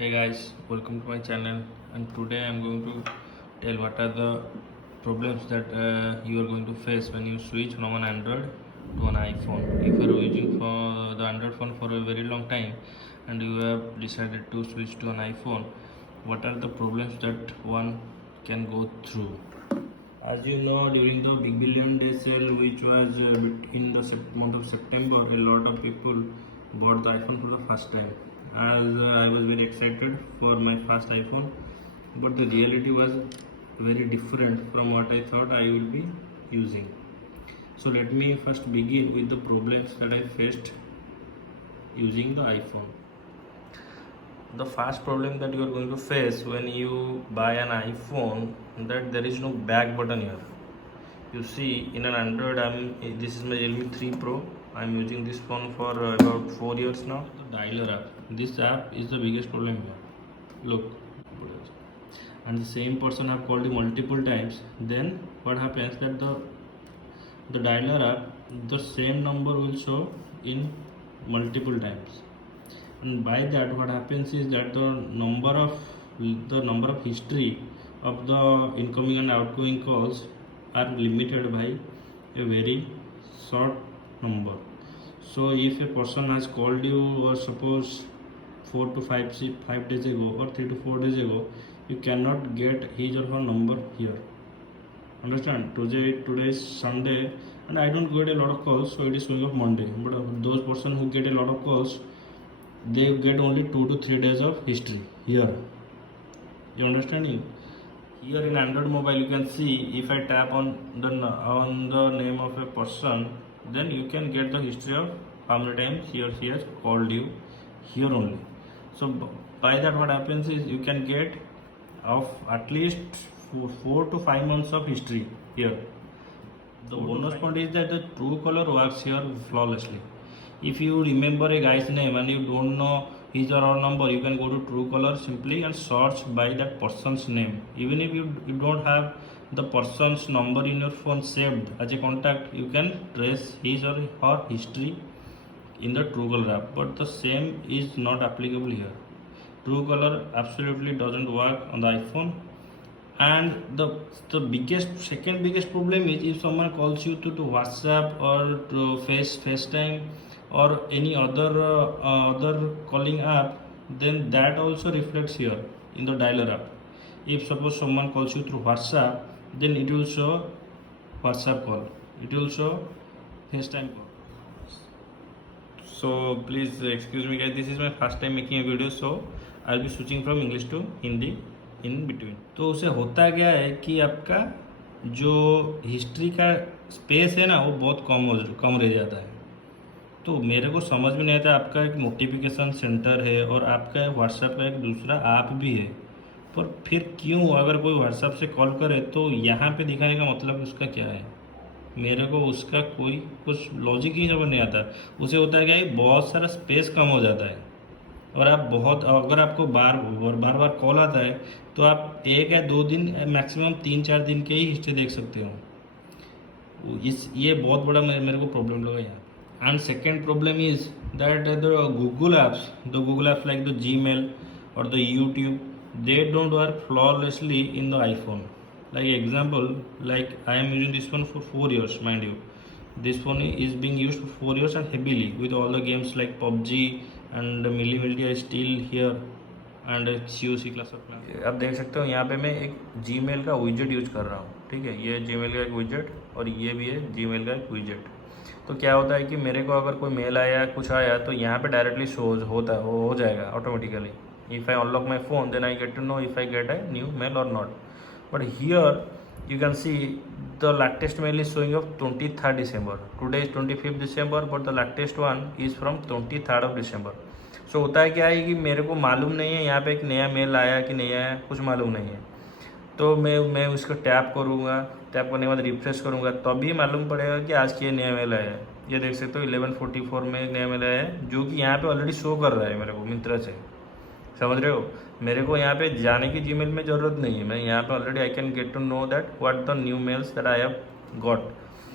Hey guys, welcome to my channel. And today I'm going to tell what are the problems that you are going to face when you switch from an Android to an iPhone. If you are using for the Android phone for a very long time and you have decided to switch to an iPhone, what are the problems that one can go through? As you know, during the Big Billion Day sale, which was in the month of September, a lot of people bought the iPhone for the first time. As I was very excited for my first iPhone, but the reality was very different from what I thought I would be using. So let me first begin with the problems that I faced using the iPhone. The first problem that you are going to face when you buy an iPhone, that there is no back button here. You see, in an Android, this is my Realme 3 Pro. I'm using this phone for about 4 years now. The dialer app. This app is the biggest problem here. Look, and the same person have called you multiple times. Then what happens that the dialer app, the same number will show in multiple times, and by that what happens is that the number of history of the incoming and outgoing calls are limited by a very short number. So if a person has called you, or suppose 4 to 5 days ago or 3 to 4 days ago, you cannot get his or her number here. Understand? Today is Sunday and I don't get a lot of calls, so it is showing up Monday. But those person who get a lot of calls, they get only 2 to 3 days of history here. You understanding? Here in Android mobile, you can see if I tap on the name of a person, then you can get the history of how many times he or she has called you here only. So by that what happens is you can get of at least 4 to 5 months of history here. The bonus point is that the Truecaller works here flawlessly. If you remember a guy's name and you don't know his or her number, you can go to Truecaller simply and search by that person's name. Even if you don't have the person's number in your phone saved as a contact, you can trace his or her history in the Truecaller app. But the same is not applicable here. Truecaller absolutely doesn't work on the iPhone. And the second biggest problem is if someone calls you to WhatsApp or to FaceTime or any other calling app, then that also reflects here in the dialer app. If suppose someone calls you through WhatsApp, then it will show WhatsApp call, it will show FaceTime call. So please excuse me guys, this is my first time making a video, so I'll be switching from English to Hindi in between. तो उसे होता क्या है कि आपका जो history का space है ना, वो बहुत कम रह जाता है. तो मेरे को समझ में नहीं आता, आपका एक नोटिफिकेशन सेंटर है और आपका व्हाट्सएप का एक दूसरा ऐप भी है, पर फिर क्यों अगर कोई व्हाट्सएप से कॉल करे तो यहाँ पे दिखाने का मतलब उसका क्या है? मेरे को उसका कुछ लॉजिक ही समझ नहीं आता. उसे होता है क्या, बहुत सारा स्पेस कम हो जाता है और अगर आपको बार बार कॉल आता है तो आप 1 या 2 दिन, मैक्सिमम 3-4 दिन के ही हिस्ट्री देख सकते हो. ये बहुत बड़ा मेरे को प्रॉब्लम लगा यहाँ. And second problem is that the Google apps like the Gmail और the YouTube, they don't work flawlessly in the iPhone. Like example, like I am using this one for 4 years, mind you. This phone is being used for 4 years and heavily with all the games like PUBG and Milli are still here and COC Clash of Clans. आप देख सकते हो यहाँ पे मैं एक Gmail का विजेट use कर रहा हूँ. ठीक है, ये Gmail का एक विजेट और ये भी है Gmail का एक विजेट. तो क्या होता है कि मेरे को अगर कोई मेल आया कुछ आया तो यहाँ पे डायरेक्टली शो हो जाएगा automatically. If I unlock my phone, then I get to know if I get a new mail or not. But here you can see the latest mail is showing of 23rd December. Today is 25th December, but the latest one is from 23rd of December. So होता है क्या है कि मेरे को मालूम नहीं है यहाँ पे एक नया मेल आया कि नहीं आया, कुछ मालूम नहीं है. तो मैं उसको टैप करूँगा, टैप करने के बाद रिफ्रेश करूँगा तभी मालूम पड़ेगा कि आज की ये नया मेल आया है. ये देख सकते हो 11:44 में एक नया मेल आया है जो कि यहाँ पे ऑलरेडी शो कर रहा है मेरे को मिंत्रा से. समझ रहे हो? मेरे को यहाँ पे जाने की Gmail में ज़रूरत नहीं है. मैं यहाँ पे already I can get to know that what the new mails that I have got.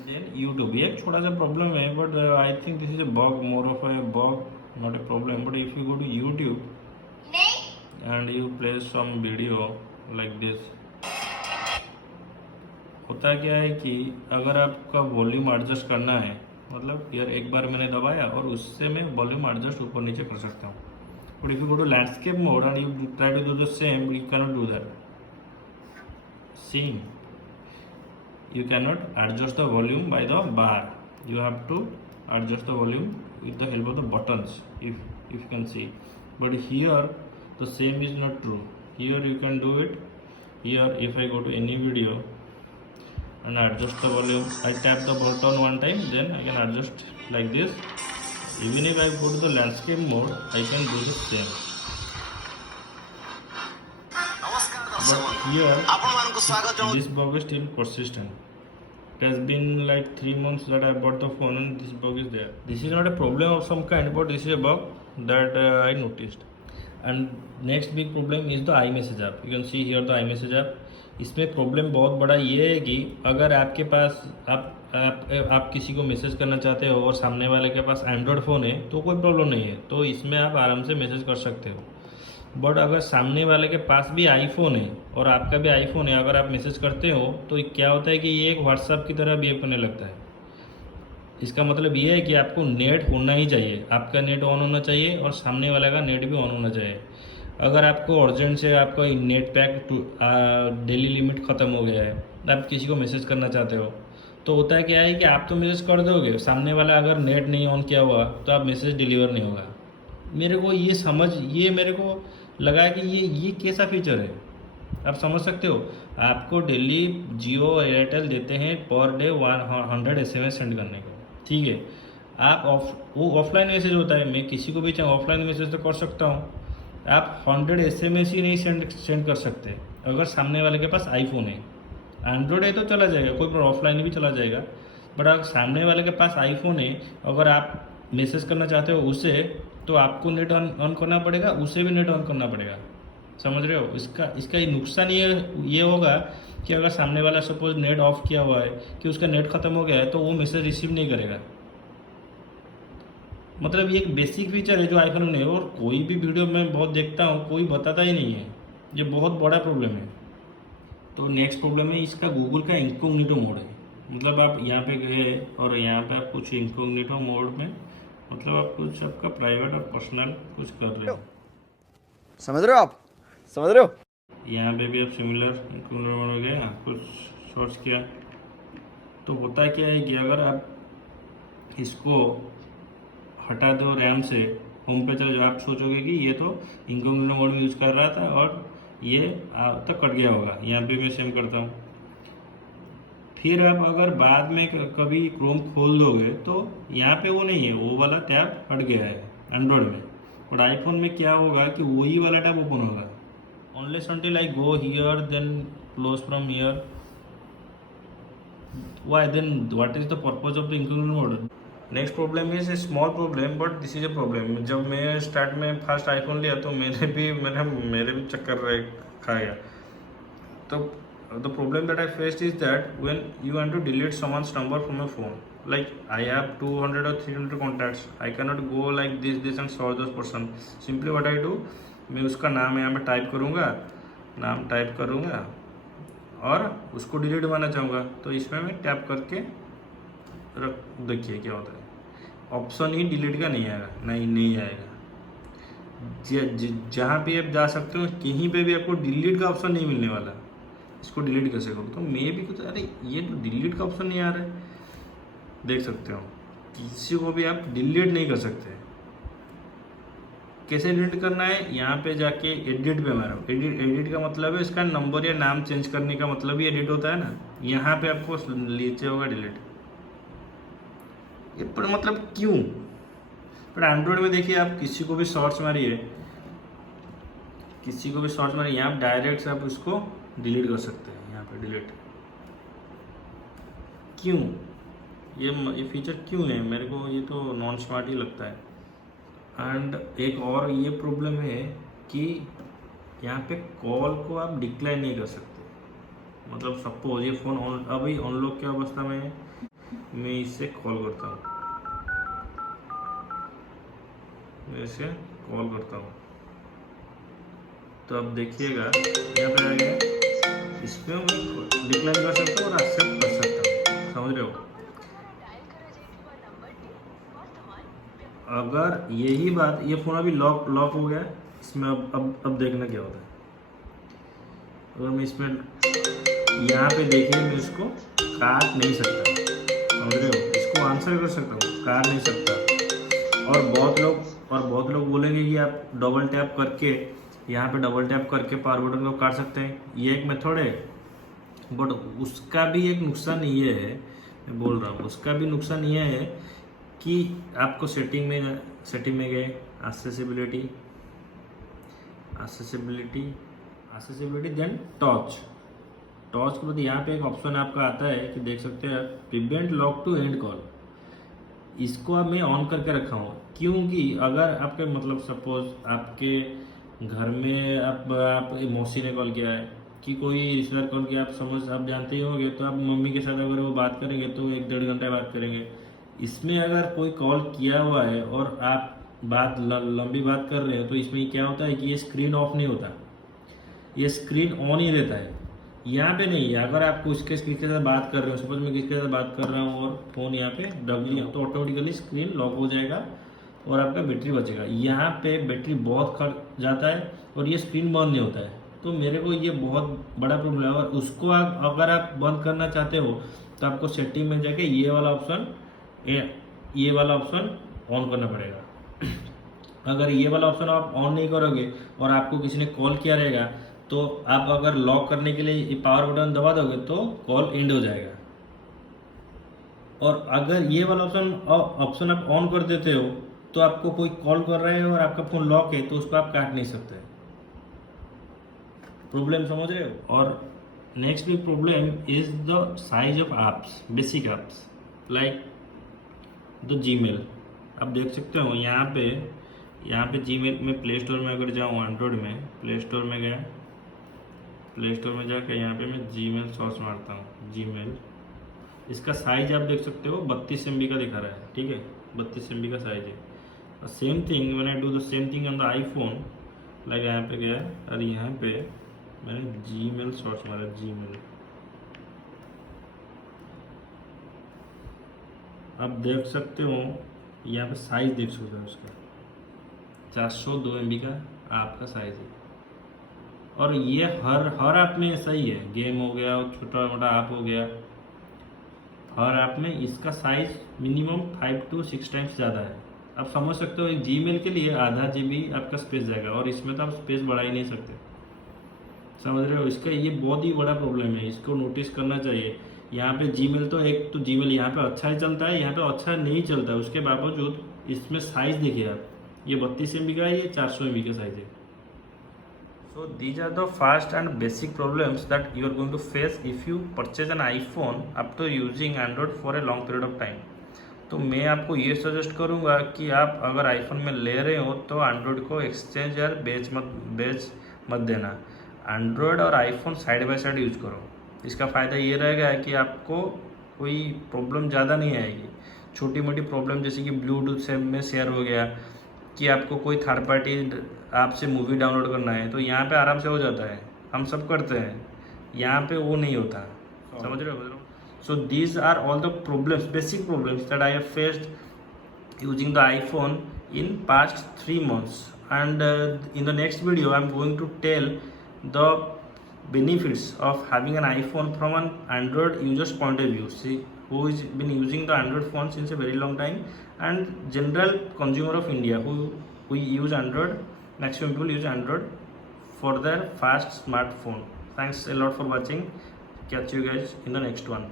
Then YouTube, ये एक छोटा सा प्रॉब्लम है, but I think this is a bug, more of a bug, not a problem. But if you go to YouTube, and you play some video like this. होता क्या है कि अगर आपका वॉल्यूम एडजस्ट करना है, मतलब यार एक बार मैंने दबाया और उससे मैं वॉल्यूम एडजस्ट ऊपर नीचे कर सकता हूँ. But if you go to landscape mode and you try to do the same, you can not do that. Same, you cannot adjust the volume by the bar. You have to adjust the volume with the help of the buttons, if you can see. But here the same is not true. Here you can do it. Here if I go to any video and adjust the volume, I tap the button one time, then I can adjust like this. Even if I go to the landscape mode, I can do the same. But here this bug is still persistent. It has been like 3 months that I bought the phone and this bug is there. This is not a problem of some kind, but this is a bug that I noticed. And next big problem is the iMessage app. You can see here the iMessage app. इसमें problem बहुत बड़ा ये है कि अगर आपके पास आप किसी को मैसेज करना चाहते हो और सामने वाले के पास एंड्रॉयड फ़ोन है तो कोई प्रॉब्लम नहीं है, तो इसमें आप आराम से मैसेज कर सकते हो. बट अगर सामने वाले के पास भी आईफोन है और आपका भी आईफोन है, अगर आप मैसेज करते हो तो क्या होता है कि ये एक व्हाट्सएप की तरह बिहेव करने लगता है. इसका मतलब ये है कि आपको नेट होना ही चाहिए, आपका नेट ऑन होना चाहिए और सामने वाले का नेट भी ऑन होना चाहिए. अगर आपको अर्जेंट से आपका नेट पैक डेली लिमिट ख़त्म हो गया है, आप किसी को मैसेज करना चाहते हो, तो होता है क्या है कि आप तो मैसेज कर दोगे, सामने वाला अगर नेट नहीं ऑन किया हुआ तो आप मैसेज डिलीवर नहीं होगा. मेरे को लगा कि ये कैसा फीचर है. आप समझ सकते हो, आपको डेली जियो एयरटेल देते हैं पर डे 100 SMS सेंड करने को, ठीक है. वो ऑफलाइन मैसेज होता है, मैं किसी को भी चाहे ऑफलाइन मैसेज तो कर सकता हूँ. आप 100 SMS ही नहीं सेंड कर सकते अगर सामने वाले के पास आईफोन है. एंड्रॉयड है तो चला जाएगा, कोई प्रॉब्लम, ऑफलाइन भी चला जाएगा. बट अगर सामने वाले के पास आईफोन है, अगर आप मैसेज करना चाहते हो उसे, तो आपको नेट ऑन करना पड़ेगा, उसे भी नेट ऑन करना पड़ेगा. समझ रहे हो. इसका ये नुकसान ये होगा कि अगर सामने वाला सपोज नेट ऑफ किया हुआ है कि उसका नेट ख़त्म हो गया है तो वो मैसेज रिसीव नहीं करेगा. मतलब ये एक बेसिक फीचर है जो आईफोन में नहीं है, और कोई भी वीडियो मैं बहुत देखता हूँ कोई बताता ही नहीं है. ये बहुत बड़ा प्रॉब्लम है. तो नेक्स्ट प्रॉब्लम है इसका गूगल का इनकॉग्निटो मोड है. मतलब आप यहाँ पे गए और यहाँ पे आप कुछ इनकॉग्निटो मोड में, मतलब आप कुछ आपका प्राइवेट और पर्सनल कुछ कर रहे हो. समझ रहे हो आप? समझ रहे हो? यहाँ पे भी आप सिमिलर इनकॉग्निटो मोड हो गया, कुछ सर्च किया तो होता क्या है कि अगर आप इसको हटा दो रैम से, होम पे चले जाओ, आप सोचोगे कि ये तो इनकॉग्निटो मोड में यूज़ कर रहा था और ये अब तक कट गया होगा. यहाँ पे मैं सेम करता हूँ. फिर आप अगर बाद में कभी क्रोम खोल दोगे तो यहाँ पे वो नहीं है, वो वाला टैब हट गया है एंड्रॉयड में. और आईफोन में क्या होगा कि वही वाला टैब ओपन होगा. Unless until I go here then close from here. Why then? What is the purpose of the incognito mode? Next problem is a small problem but this is a problem. जब मैं start में first iPhone लिया तो मेरे भी चक्कर खा गया. तो the problem that I faced is that when you want to delete someone's number from your phone, like I have 200 or 300 contacts, I can not go like this and search this person. Simply what I do, मैं उसका नाम यहाँ पे type करूँगा और उसको delete मारना चाहूँगा, तो इसमें मैं टैप करके देखिए क्या होता है. ऑप्शन ही डिलीट का नहीं आएगा, नहीं आएगा. जहाँ पे आप जा सकते हो कहीं पे भी आपको डिलीट का ऑप्शन नहीं मिलने वाला. इसको डिलीट कैसे करूँ, तो मैं भी कुछ, अरे ये तो डिलीट का ऑप्शन नहीं आ रहा है. देख सकते हो किसी को भी आप डिलीट नहीं कर सकते. कैसे डिलीट करना है, यहाँ पे जाके एडिट पे मारो. एडिट का मतलब है इसका नंबर या नाम चेंज करने का मतलब ही एडिट होता है ना. यहाँ पे आपको नीचे होगा डिलीट. ये पर मतलब क्यों. पर एंड्रॉयड में देखिए, आप किसी को भी सर्च मारिए, यहाँ आप डायरेक्ट से आप उसको डिलीट कर सकते हैं. यहाँ पे डिलीट क्यों, ये फीचर क्यों है, मेरे को ये तो नॉन स्मार्ट ही लगता है. एंड एक और ये प्रॉब्लम है कि यहाँ पे कॉल को आप डिक्लाइन नहीं कर सकते. मतलब सपोज ये फ़ोन अभी अनलॉक की अवस्था में है, मैं इससे कॉल करता हूँ, तो अब देखिएगा यहाँ पे आ गया, इसमें मैं डिक्लाइन कर सकता हूँ और एक्सेप्ट कर सकता हूँ, समझ रहे हो। अगर यही बात, ये फ़ोन अभी लॉक लॉक हो गया, इसमें अब देखना क्या होता है। अगर मैं इसमें यहाँ पे देखिए, मैं इसको काट नहीं सकता, समझ रहे हो, इसको आंसर कर सकता हूँ, काट नहीं सकता। और बहुत लोग बोलेंगे कि आप डबल टैप करके, यहाँ पे डबल टैप करके पावर बटन को काट सकते हैं, ये एक मेथड है। बट उसका भी एक नुकसान ये है, मैं बोल रहा हूँ, उसका भी नुकसान ये है कि आपको सेटिंग में गए, accessibility देन टच के बाद यहाँ पे एक ऑप्शन आपका आता है कि देख सकते हैं, prevent lock to end call. इसको अब मैं ऑन करके रखा हूँ, क्योंकि अगर आपके मतलब सपोज आपके घर में आप मौसी ने कॉल किया है कि कोई रिश्तेदार कॉल किया, आप जानते ही होंगे, तो आप मम्मी के साथ अगर वो बात करेंगे तो 1-1.5 घंटा बात करेंगे। इसमें अगर कोई कॉल किया हुआ है और आप लंबी बात कर रहे हो, तो इसमें क्या होता है कि ये स्क्रीन ऑफ नहीं होता, ये स्क्रीन ऑन ही रहता है। यहाँ पे नहीं है, अगर आप किसके साथ बात कर रहे हो, सपोज मैं किसके साथ बात कर रहा हूँ और फ़ोन यहाँ पे दब लिया, तो ऑटोमेटिकली स्क्रीन लॉक हो जाएगा और आपका बैटरी बचेगा। यहाँ पे बैटरी बहुत खर्च जाता है और ये स्क्रीन बंद नहीं होता है, तो मेरे को ये बहुत बड़ा प्रॉब्लम है। और उसको अगर आप बंद करना चाहते हो तो आपको सेटिंग में जाके ये वाला ऑप्शन ऑन करना पड़ेगा। अगर ये वाला ऑप्शन आप ऑन नहीं करोगे और आपको किसी ने कॉल किया रहेगा, तो आप अगर लॉक करने के लिए ये पावर बटन दबा दोगे तो कॉल एंड हो जाएगा। और अगर ये वाला ऑप्शन आप ऑन कर देते हो, तो आपको कोई कॉल कर रहा है और आपका फ़ोन लॉक है, तो उसको आप काट नहीं सकते। प्रॉब्लम समझ रहे हो। और next big problem is the size of apps, basic apps like the Gmail. आप देख सकते हो यहाँ पे जीमेल में प्ले स्टोर में अगर जाऊँ, एंड्रॉयड में प्ले स्टोर में गया, प्ले स्टोर में जाकर यहाँ पे मैं जीमेल सर्च मारता हूँ, जीमेल। इसका साइज आप देख सकते हो 32 MB का दिखा रहा है, ठीक है, 32 MB का साइज है। Same thing when I do the same thing on the iPhone, like यहाँ पे गया और यहाँ पे मैंने जीमेल सर्च मारा, जीमेल। आप देख सकते हो यहाँ पे साइज देख सकते हो उसका, 402 MB का आपका साइज है। और ये हर ऐप में ऐसा ही है, गेम हो गया, छोटा मोटा ऐप हो गया, हर ऐप में इसका साइज मिनिमम 5 to 6 टाइम्स ज़्यादा है। आप समझ सकते हो, एक जीमेल के लिए आधा GB आपका स्पेस जाएगा और इसमें तो आप स्पेस बढ़ा ही नहीं सकते, समझ रहे हो। इसका ये बहुत ही बड़ा प्रॉब्लम है, इसको नोटिस करना चाहिए। यहाँ पे जीमेल तो जीमेल यहाँ पे अच्छा ही चलता है, यहाँ पे अच्छा नहीं चलता है, उसके बावजूद इसमें साइज देखिए आप, ये 32 MB का है, ये 400 MB का साइज है। So these are the first and basic problems that you are going to face if you purchase an iPhone after using Android for a long period of time। तो मैं आपको ये suggest करूँगा कि आप अगर आईफोन में ले रहे हो तो एंड्रॉयड को एक्सचेंज या बेच मत देना। एंड्रॉयड और iPhone side by side use करो। इसका फ़ायदा ये रहेगा कि आपको कोई प्रॉब्लम ज़्यादा नहीं आएगी। छोटी मोटी प्रॉब्लम जैसे कि ब्लूटूथ से में शेयर हो गया, कि आपको कोई थर्ड पार्टी आपसे मूवी डाउनलोड करना है, तो यहाँ पे आराम से हो जाता है, हम सब करते हैं, यहाँ पे वो नहीं होता, समझ रहे हो। So these are all the problems, basic problems that I have faced using the iPhone in past 3 months, and in the next video I am going to tell the benefits of having an iPhone from an Android user's point of view, see who is been using the Android phone since a very long time, and general consumer of India who use Android. Maximum people use Android for their fast smartphone. Thanks a lot for watching. Catch you guys in the next one.